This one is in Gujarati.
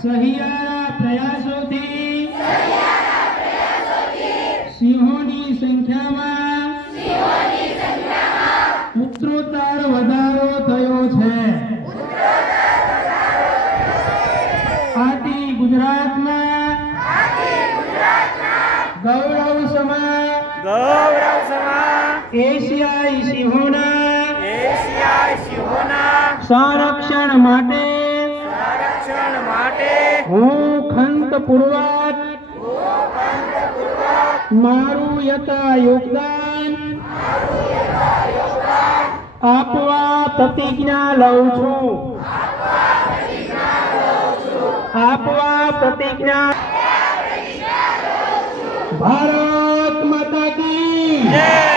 સહિયારા પ્રયાસોથી સિંહોની સંખ્યામાં ઉત્તરોત્તર વધારો થયો છે। આથી ગુજરાતના ગૌરવ સમા એશિયાઈ સિંહોના સંરક્ષણ માટે હું ખંતપૂર્વક મારું યથા યોગદાન આપવા પ્રતિજ્ઞા લઉં છું। ભારત માતા કી જય।